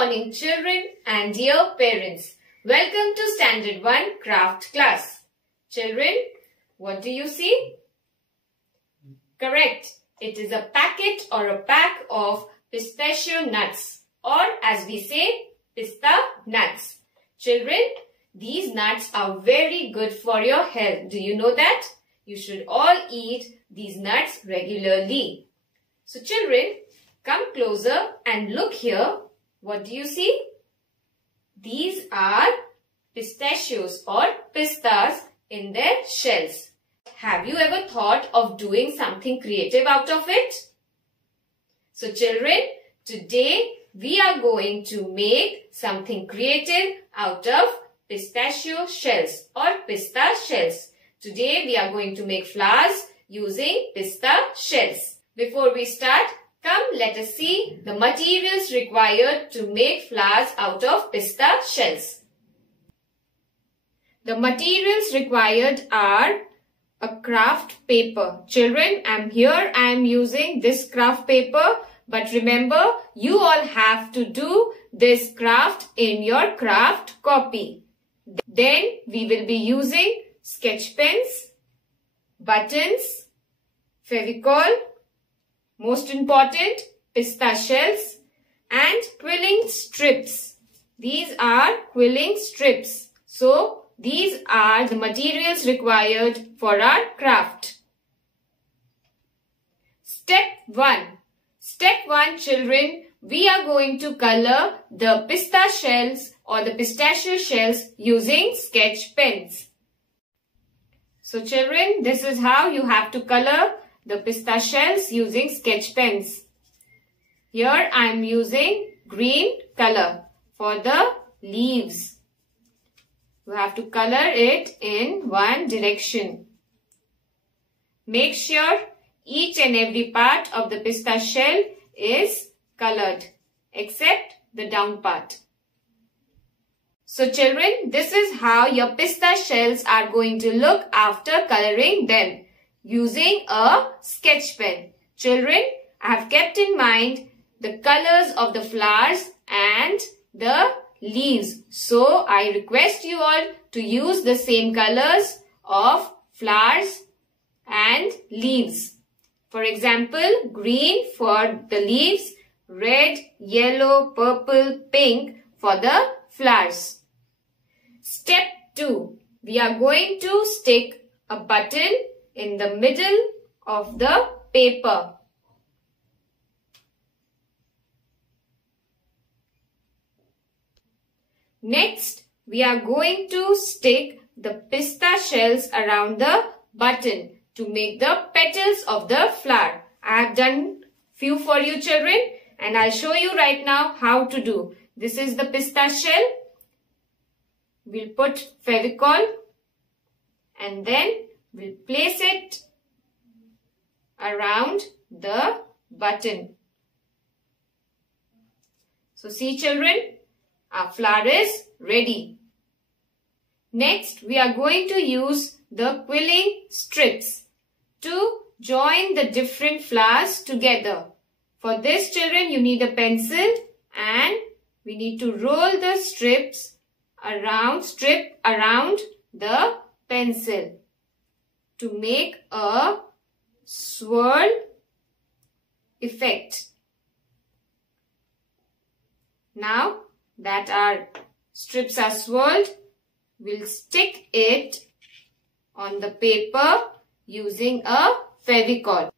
morning children and dear parents. Welcome to Standard 1 Craft class. Children, what do you see? Correct. It is a packet or a pack of pistachio nuts, or as we say, pista nuts. Children, these nuts are very good for your health. Do you know that? You should all eat these nuts regularly. So children, come closer and look here. What do you see? These are pistachios or pistas in their shells. Have you ever thought of doing something creative out of it? So children, today we are going to make something creative out of pistachio shells or pista shells. Today we are going to make flowers using pista shells. Before we start, come let us see the materials required to make flowers out of pista shells. The materials required are a craft paper. Children, I am using this craft paper, but remember you all have to do this craft in your craft copy. Then we will be using sketch pens, buttons, Fevicol, most important, pista shells and quilling strips. These are quilling strips. So, these are the materials required for our craft. Step 1. Step 1, children, we are going to color the pista shells or the pistachio shells using sketch pens. So, children, this is how you have to color the pista shells using sketch pens. Here I am using green color for the leaves. You have to color it in one direction. Make sure each and every part of the pista shell is colored except the down part. So children, this is how your pista shells are going to look after coloring them using a sketch pen. Children, I have kept in mind the colors of the flowers and the leaves. So, I request you all to use the same colors of flowers and leaves. For example, green for the leaves, red, yellow, purple, pink for the flowers. Step 2. We are going to stick a button in the middle of the paper. Next, we are going to stick the pista shells around the button to make the petals of the flower. I have done few for you children and I'll show you right now how to do. This is the pista shell. We'll put Fevicol and then we'll place it around the button. So see children, our flower is ready. Next, we are going to use the quilling strips to join the different flowers together. For this children, you need a pencil and we need to roll the strip around the pencil to make a swirl effect. Now that our strips are swirled, we'll stick it on the paper using a Fevicol.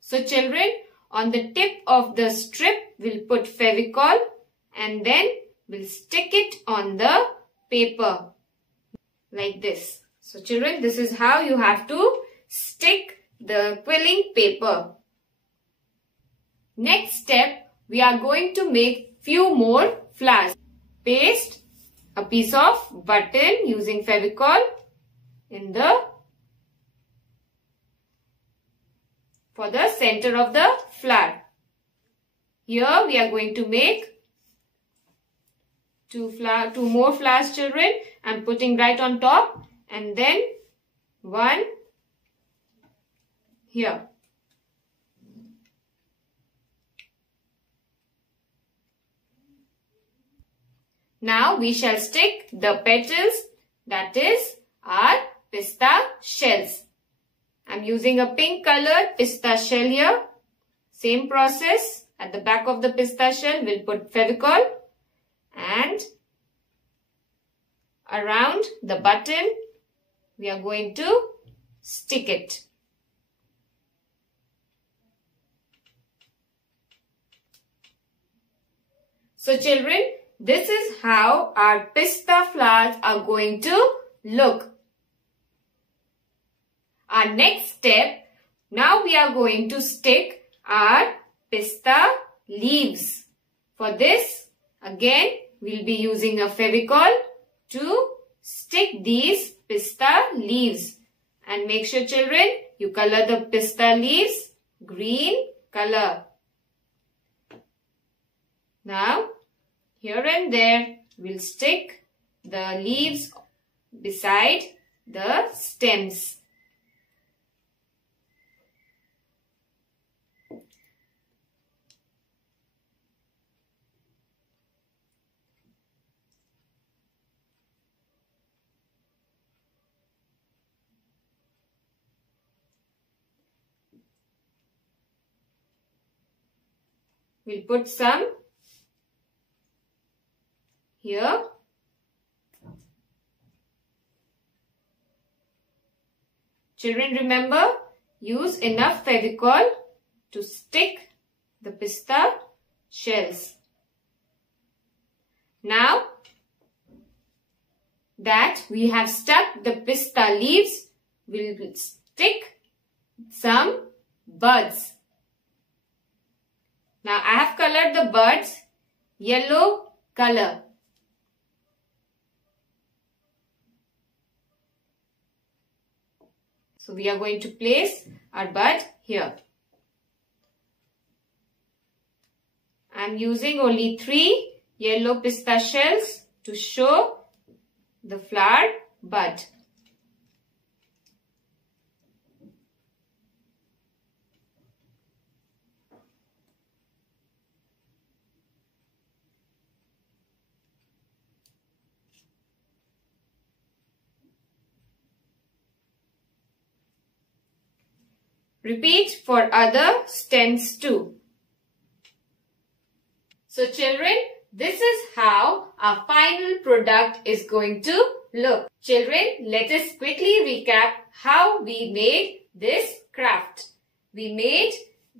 So children, on the tip of the strip, we'll put Fevicol and then we'll stick it on the paper like this. So children, this is how you have to stick the quilling paper. Next step, we are going to make few more flowers. Paste a piece of button using Fevicol for the center of the flower. Here we are going to make two more flowers children. I am putting right on top and then one here. Now we shall stick the petals, that is our pista shells. I'm using a pink colored pista shell here. Same process. At the back of the pista shell, we'll put Fevicol, and around the button, we are going to stick it. So children, this is how our pista flowers are going to look. Our next step, now we are going to stick our pista leaves. For this, again, we'll be using a Fevicol to stick these pista leaves. And make sure children, you color the pista leaves green color. Now, here and there, we'll stick the leaves beside the stems. We'll put some here. Children, remember, use enough Fevicol to stick the pista shells. Now that we have stuck the pista leaves, we'll stick some buds. Now I have colored the buds yellow color. So we are going to place our bud here. I am using only 3 yellow pista shells to show the flower bud. Repeat for other stems too. So children, this is how our final product is going to look. Children, let us quickly recap how we made this craft. We made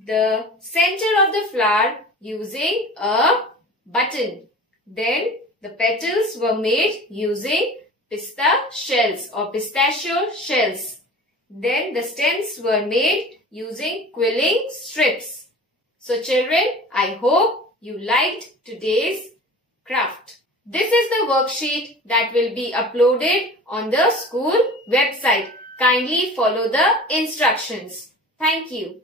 the center of the flower using a button. Then the petals were made using pista shells or pistachio shells. Then the stems were made using quilling strips. So children, I hope you liked today's craft. This is the worksheet that will be uploaded on the school website. Kindly follow the instructions. Thank you.